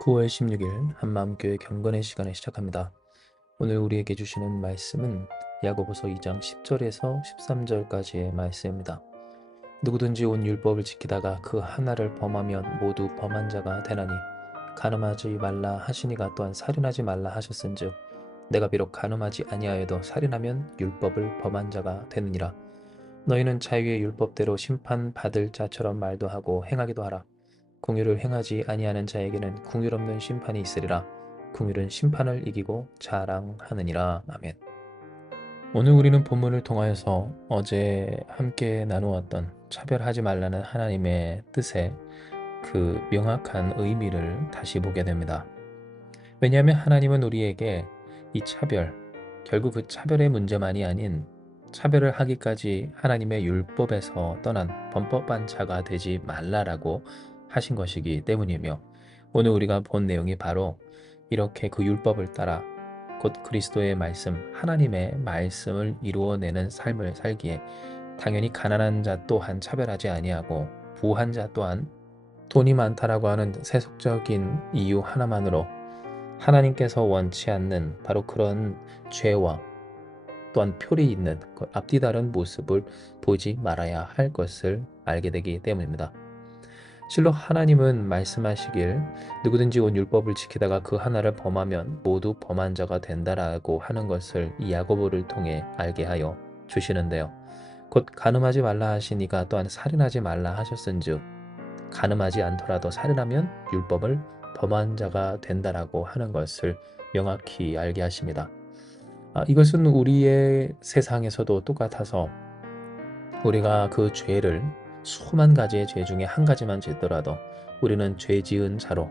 9월 16일 한마음교회 경건의 시간을 시작합니다. 오늘 우리에게 주시는 말씀은 야고보서 2장 10절에서 13절까지의 말씀입니다. 누구든지 온 율법을 지키다가 그 하나를 범하면 모두 범한 자가 되나니 간음하지 말라 하시니가 또한 살인하지 말라 하셨은즉 내가 비록 간음하지 아니하여도 살인하면 율법을 범한 자가 되느니라. 너희는 자유의 율법대로 심판받을 자처럼 말도 하고 행하기도 하라. 공의를 행하지 아니하는 자에게는 공의 없는 심판이 있으리라. 공의는 심판을 이기고 자랑하느니라. 아멘. 오늘 우리는 본문을 통하여서 어제 함께 나누었던 차별하지 말라는 하나님의 뜻의 그 명확한 의미를 다시 보게 됩니다. 왜냐하면 하나님은 우리에게 이 차별, 결국 그 차별의 문제만이 아닌 차별을 하기까지 하나님의 율법에서 떠난 범법한 자가 되지 말라라고 하신 것이기 때문이며, 오늘 우리가 본 내용이 바로 이렇게 그 율법을 따라 곧 그리스도의 말씀, 하나님의 말씀을 이루어내는 삶을 살기에 당연히 가난한 자 또한 차별하지 아니하고 부한 자 또한 돈이 많다라고 하는 세속적인 이유 하나만으로 하나님께서 원치 않는 바로 그런 죄와 또한 표리 있는 그 앞뒤 다른 모습을 보지 말아야 할 것을 알게 되기 때문입니다. 실로 하나님은 말씀하시길 누구든지 온 율법을 지키다가 그 하나를 범하면 모두 범한 자가 된다라고 하는 것을 이 야고보를 통해 알게 하여 주시는데요. 곧 간음하지 말라 하시니가 또한 살인하지 말라 하셨은즉 간음하지 않더라도 살인하면 율법을 범한 자가 된다라고 하는 것을 명확히 알게 하십니다. 이것은 우리의 세상에서도 똑같아서 우리가 그 죄를 수만 가지의 죄 중에 한 가지만 짓더라도 우리는 죄 지은 자로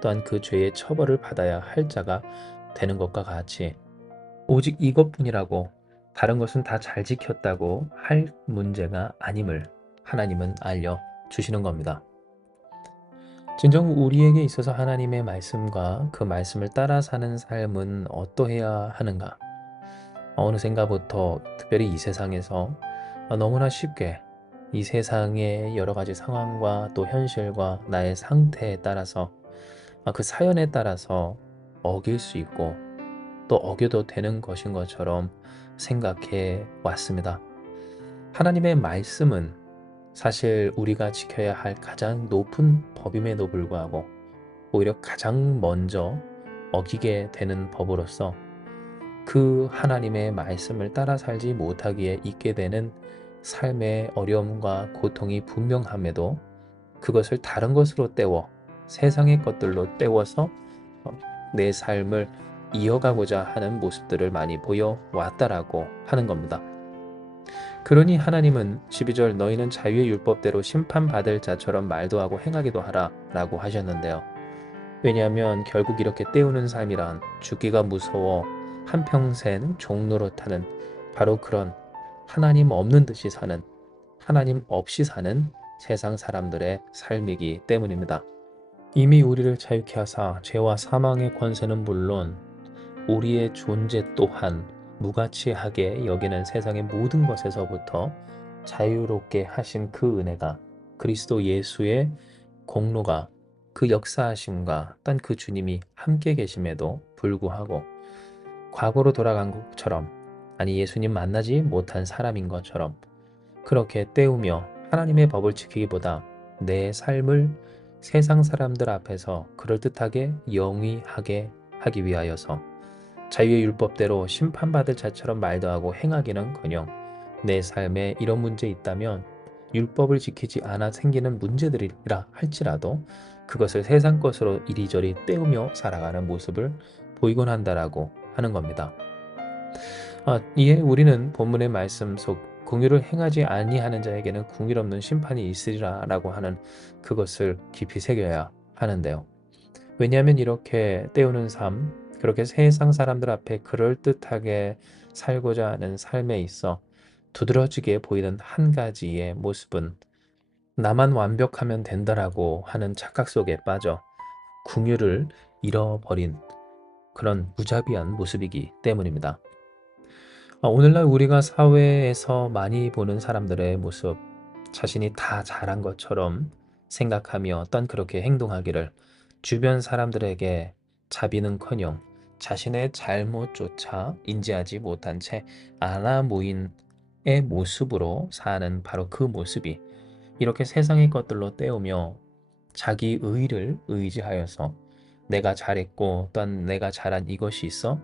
또한 그 죄의 처벌을 받아야 할 자가 되는 것과 같이 오직 이것뿐이라고 다른 것은 다 잘 지켰다고 할 문제가 아님을 하나님은 알려주시는 겁니다. 진정 우리에게 있어서 하나님의 말씀과 그 말씀을 따라 사는 삶은 어떠해야 하는가? 어느샌가부터 특별히 이 세상에서 너무나 쉽게 이 세상의 여러 가지 상황과 또 현실과 나의 상태에 따라서 그 사연에 따라서 어길 수 있고 또 어겨도 되는 것인 것처럼 생각해 왔습니다. 하나님의 말씀은 사실 우리가 지켜야 할 가장 높은 법임에도 불구하고 오히려 가장 먼저 어기게 되는 법으로서 그 하나님의 말씀을 따라 살지 못하기에 있게 되는 삶의 어려움과 고통이 분명함에도 그것을 다른 것으로 때워 세상의 것들로 때워서 내 삶을 이어가고자 하는 모습들을 많이 보여왔다라고 하는 겁니다. 그러니 하나님은 12절 너희는 자유의 율법대로 심판받을 자처럼 말도 하고 행하기도 하라 라고 하셨는데요. 왜냐하면 결국 이렇게 때우는 삶이란 죽기가 무서워 한평생 종노릇하는 바로 그런 하나님 없는 듯이 사는, 하나님 없이 사는 세상 사람들의 삶이기 때문입니다. 이미 우리를 자유케 하사 죄와 사망의 권세는 물론 우리의 존재 또한 무가치하게 여기는 세상의 모든 것에서부터 자유롭게 하신 그 은혜가 그리스도 예수의 공로가 그 역사하심과 딴 그 주님이 함께 계심에도 불구하고 과거로 돌아간 것처럼, 아니 예수님 만나지 못한 사람인 것처럼 그렇게 때우며 하나님의 법을 지키기보다 내 삶을 세상 사람들 앞에서 그럴듯하게 영위하게 하기 위하여서 자유의 율법대로 심판받을 자처럼 말도 하고 행하기는커녕 내 삶에 이런 문제 있다면 율법을 지키지 않아 생기는 문제들이라 할지라도 그것을 세상 것으로 이리저리 때우며 살아가는 모습을 보이곤 한다라고 하는 겁니다. 이에 우리는 본문의 말씀 속 공의를 행하지 아니하는 자에게는 공의 없는 심판이 있으리라 라고 하는 그것을 깊이 새겨야 하는데요. 왜냐하면 이렇게 때우는 삶, 그렇게 세상 사람들 앞에 그럴듯하게 살고자 하는 삶에 있어 두드러지게 보이는 한 가지의 모습은 나만 완벽하면 된다라고 하는 착각 속에 빠져 긍휼을 잃어버린 그런 무자비한 모습이기 때문입니다. 오늘날 우리가 사회에서 많이 보는 사람들의 모습, 자신이 다 잘한 것처럼 생각하며 어떤 그렇게 행동하기를 주변 사람들에게 자비는커녕 자신의 잘못조차 인지하지 못한 채 아나무인의 모습으로 사는 바로 그 모습이 이렇게 세상의 것들로 때우며 자기 의를 의지하여서 내가 잘했고 또한 내가 잘한 이것이 있어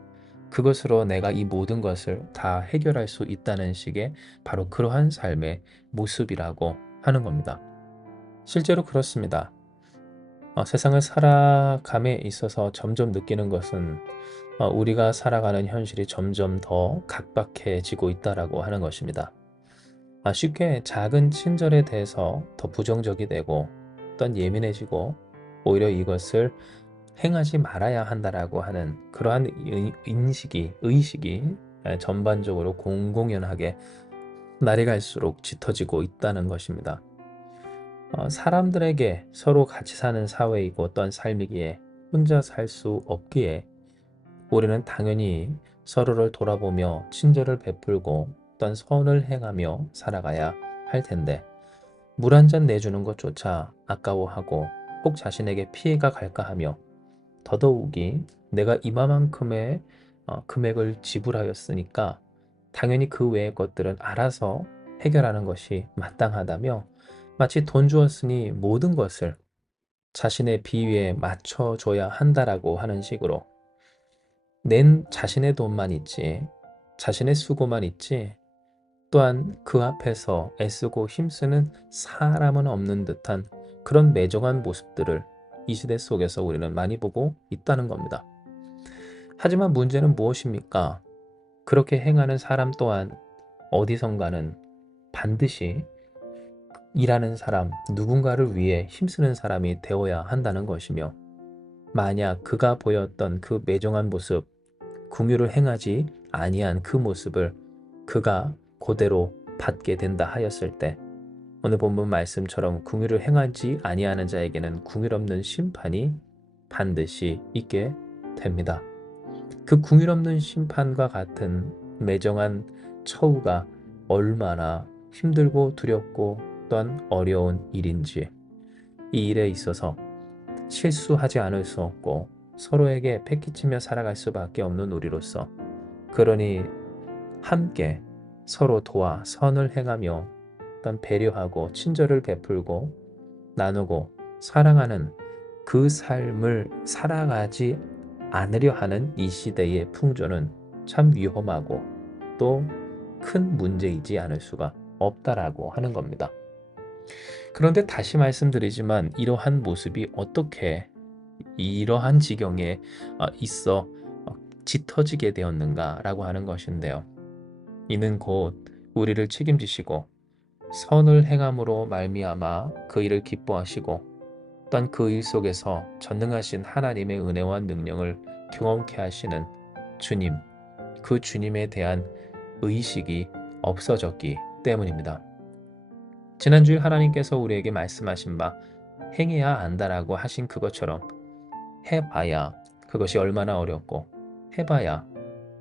그것으로 내가 이 모든 것을 다 해결할 수 있다는 식의 바로 그러한 삶의 모습이라고 하는 겁니다. 실제로 그렇습니다. 세상을 살아감에 있어서 점점 느끼는 것은 우리가 살아가는 현실이 점점 더 각박해지고 있다라고 하는 것입니다. 쉽게 작은 친절에 대해서 더 부정적이 되고 또한 예민해지고 오히려 이것을 행하지 말아야 한다라고 하는 그러한 의식이 전반적으로 공공연하게 날이 갈수록 짙어지고 있다는 것입니다. 사람들에게 서로 같이 사는 사회이고 또한 삶이기에 혼자 살 수 없기에 우리는 당연히 서로를 돌아보며 친절을 베풀고 또한 선을 행하며 살아가야 할 텐데 물 한 잔 내주는 것조차 아까워하고 꼭 자신에게 피해가 갈까 하며 더더욱이 내가 이마만큼의 금액을 지불하였으니까 당연히 그 외의 것들은 알아서 해결하는 것이 마땅하다며 마치 돈 주었으니 모든 것을 자신의 비위에 맞춰줘야 한다라고 하는 식으로 낸 자신의 돈만 있지 자신의 수고만 있지 또한 그 앞에서 애쓰고 힘쓰는 사람은 없는 듯한 그런 매정한 모습들을 이 시대 속에서 우리는 많이 보고 있다는 겁니다. 하지만 문제는 무엇입니까? 그렇게 행하는 사람 또한 어디선가는 반드시 일하는 사람, 누군가를 위해 힘쓰는 사람이 되어야 한다는 것이며 만약 그가 보였던 그 매정한 모습, 긍휼을 행하지 아니한 그 모습을 그가 그대로 받게 된다 하였을 때 오늘 본문 말씀처럼 긍휼을 행하지 아니하는 자에게는 긍휼 없는 심판이 반드시 있게 됩니다. 그 긍휼 없는 심판과 같은 매정한 처우가 얼마나 힘들고 두렵고 또한 어려운 일인지 이 일에 있어서 실수하지 않을 수 없고 서로에게 패기치며 살아갈 수밖에 없는 우리로서 그러니 함께 서로 도와 선을 행하며 또한 배려하고 친절을 베풀고 나누고 사랑하는 그 삶을 살아가지 않으려 하는 이 시대의 풍조는 참 위험하고 또 큰 문제이지 않을 수가 없다라고 하는 겁니다. 그런데 다시 말씀드리지만 이러한 모습이 어떻게 이러한 지경에 있어 짙어지게 되었는가라고 하는 것인데요. 이는 곧 우리를 책임지시고 선을 행함으로 말미암아 그 일을 기뻐하시고 또한 그 일 속에서 전능하신 하나님의 은혜와 능력을 경험케 하시는 주님, 그 주님에 대한 의식이 없어졌기 때문입니다. 지난주에 하나님께서 우리에게 말씀하신 바 행해야 안다라고 하신 그것처럼 해봐야 그것이 얼마나 어렵고 해봐야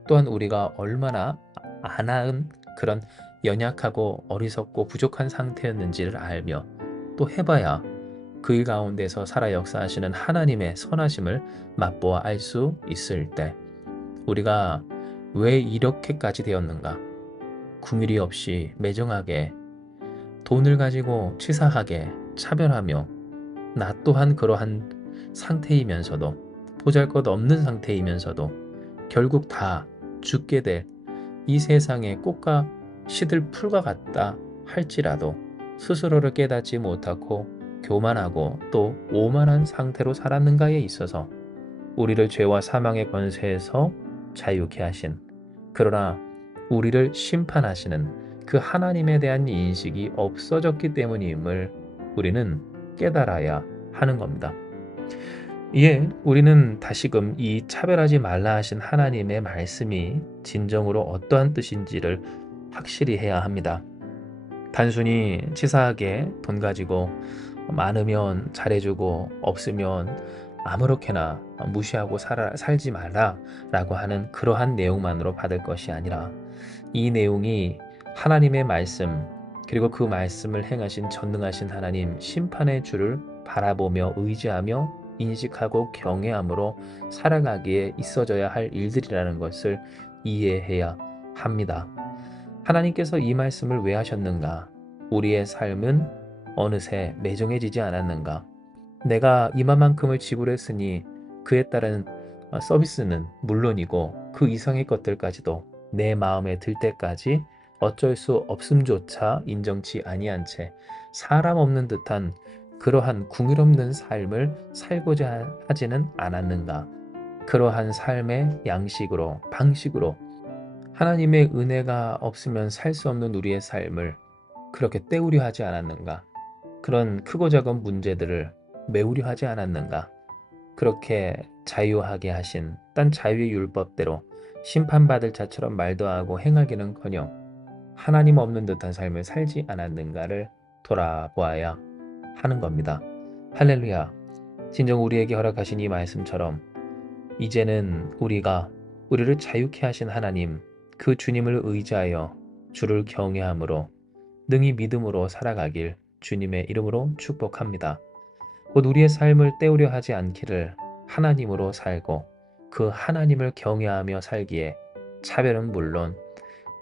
또한 우리가 얼마나 안 나은 그런 연약하고 어리석고 부족한 상태였는지를 알며 또 해봐야 그 일 가운데서 살아 역사하시는 하나님의 선하심을 맛보아 알 수 있을 때 우리가 왜 이렇게까지 되었는가? 긍휼이 없이 매정하게 돈을 가지고 치사하게 차별하며 나 또한 그러한 상태이면서도 보잘것없는 상태이면서도 결국 다 죽게 될 이 세상의 꽃과 시들 풀과 같다 할지라도 스스로를 깨닫지 못하고 교만하고 또 오만한 상태로 살았는가에 있어서 우리를 죄와 사망의 권세에서 자유케 하신 그러나 우리를 심판하시는 그 하나님에 대한 인식이 없어졌기 때문임을 우리는 깨달아야 하는 겁니다. 이에 우리는 다시금 이 차별하지 말라 하신 하나님의 말씀이 진정으로 어떠한 뜻인지를 확실히 해야 합니다. 단순히 치사하게 돈 가지고 많으면 잘해주고 없으면 아무렇게나 무시하고 살지 말라 라고 하는 그러한 내용만으로 받을 것이 아니라 이 내용이 하나님의 말씀 그리고 그 말씀을 행하신 전능하신 하나님 심판의 주를 바라보며 의지하며 인식하고 경외함으로 살아가기에 있어져야 할 일들이라는 것을 이해해야 합니다. 하나님께서 이 말씀을 왜 하셨는가? 우리의 삶은 어느새 매정해지지 않았는가? 내가 이만큼을 지불했으니 그에 따른 서비스는 물론이고 그 이상의 것들까지도 내 마음에 들 때까지 어쩔 수 없음조차 인정치 아니한 채 사람 없는 듯한 그러한 궁율없는 삶을 살고자 하지는 않았는가? 그러한 삶의 양식으로, 방식으로 하나님의 은혜가 없으면 살 수 없는 우리의 삶을 그렇게 때우려 하지 않았는가? 그런 크고 작은 문제들을 메우려 하지 않았는가? 그렇게 자유하게 하신 딴 자유의 율법대로 심판받을 자처럼 말도 하고 행하기는커녕 하나님 없는 듯한 삶을 살지 않았는가를 돌아보아야 하는 겁니다. 할렐루야. 진정 우리에게 허락하신 이 말씀처럼 이제는 우리를 자유케 하신 하나님, 그 주님을 의지하여 주를 경외함으로 능히 믿음으로 살아가길 주님의 이름으로 축복합니다. 곧 우리의 삶을 때우려 하지 않기를 하나님으로 살고 그 하나님을 경외하며 살기에 차별은 물론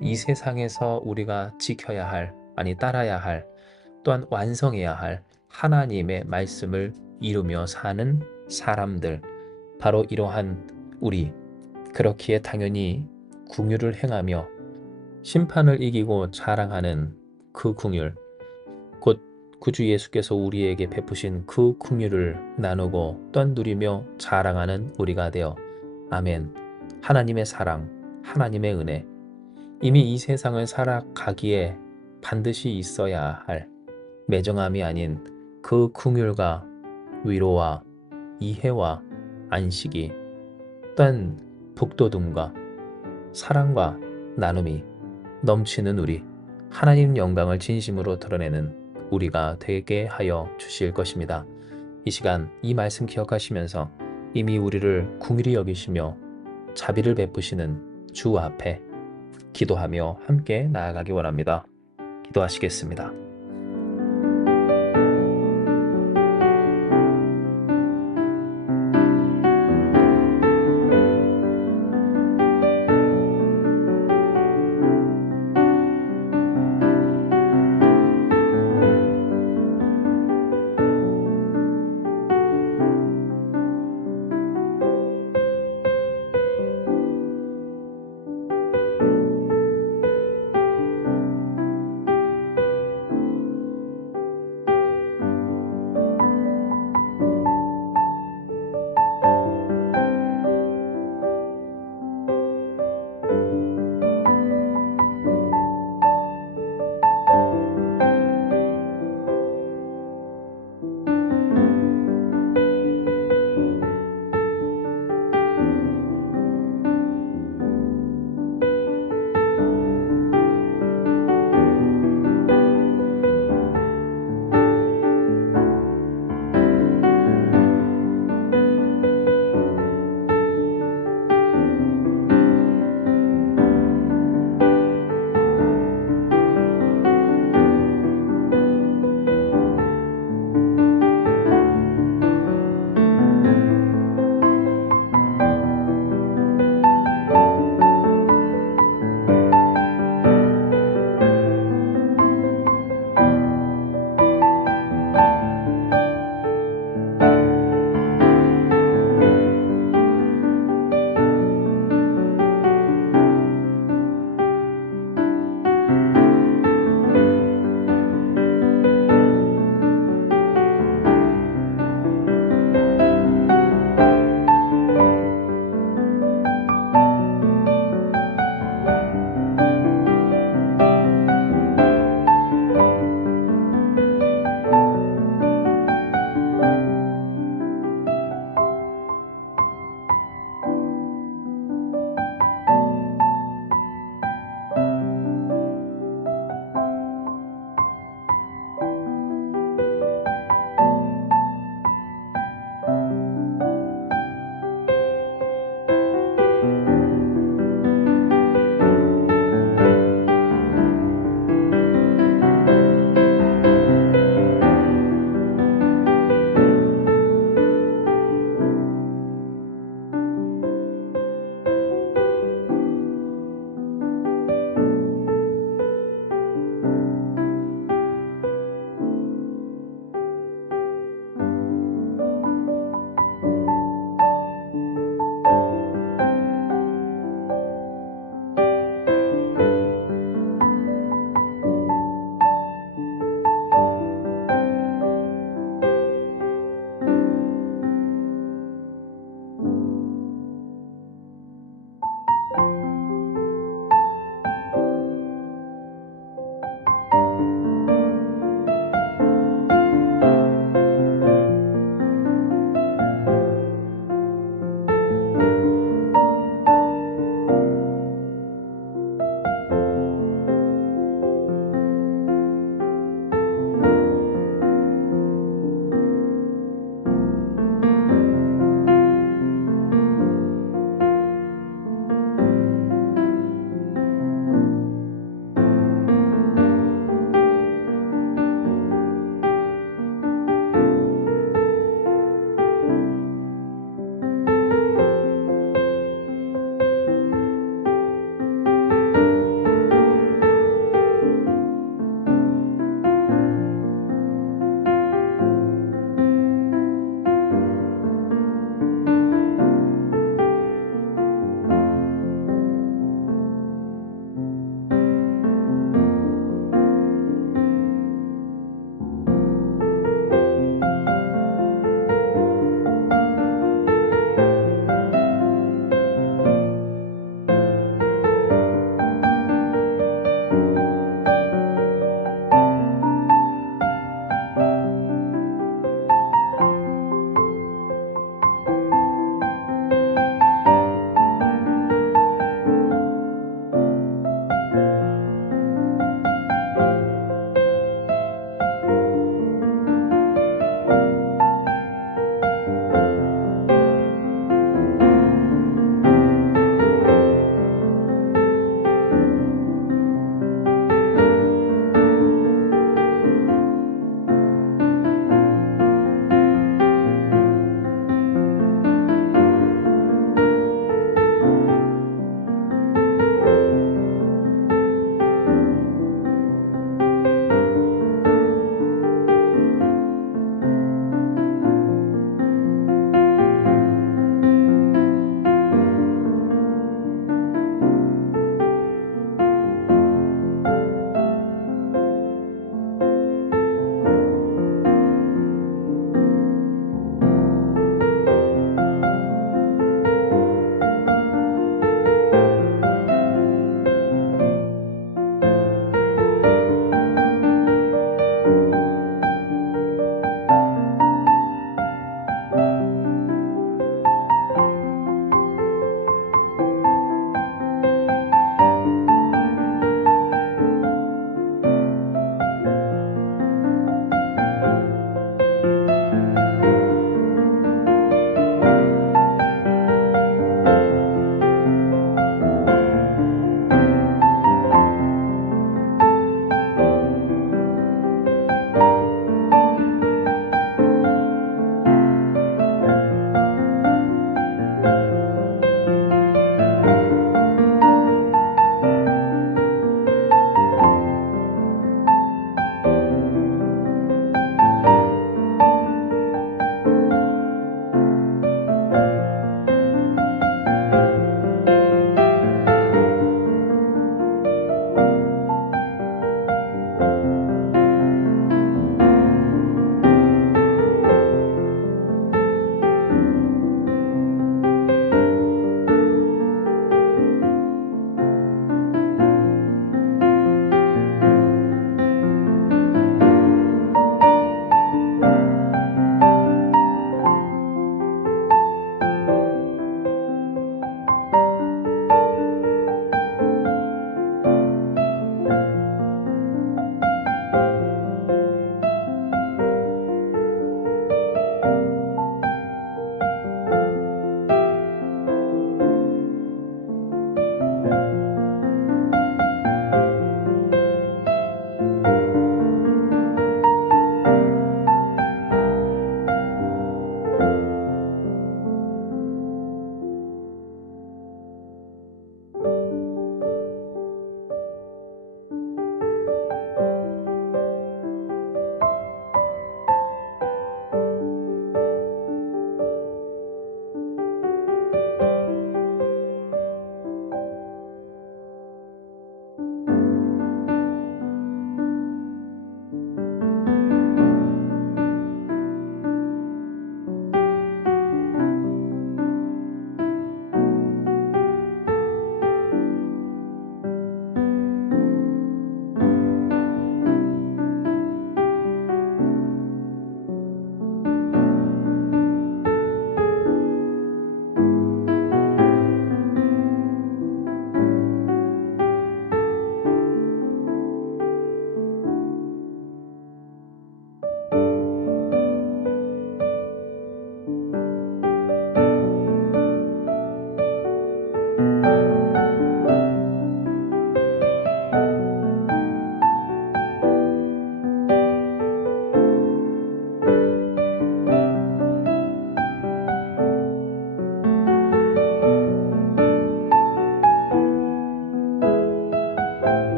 이 세상에서 우리가 지켜야 할, 아니 따라야 할, 또한 완성해야 할 하나님의 말씀을 이루며 사는 사람들, 바로 이러한 우리, 그렇기에 당연히 궁율을 행하며 심판을 이기고 자랑하는 그 궁율, 곧 구주 예수께서 우리에게 베푸신 그 궁율을 나누고 또한 누리며 자랑하는 우리가 되어 아멘. 하나님의 사랑, 하나님의 은혜, 이미 이 세상을 살아가기에 반드시 있어야 할 매정함이 아닌 그 긍휼과 위로와 이해와 안식이 또한 북돋움과 사랑과 나눔이 넘치는 우리, 하나님 영광을 진심으로 드러내는 우리가 되게 하여 주실 것입니다. 이 시간 이 말씀 기억하시면서 이미 우리를 긍휼히 여기시며 자비를 베푸시는 주 앞에 기도하며 함께 나아가기 원합니다. 기도하시겠습니다.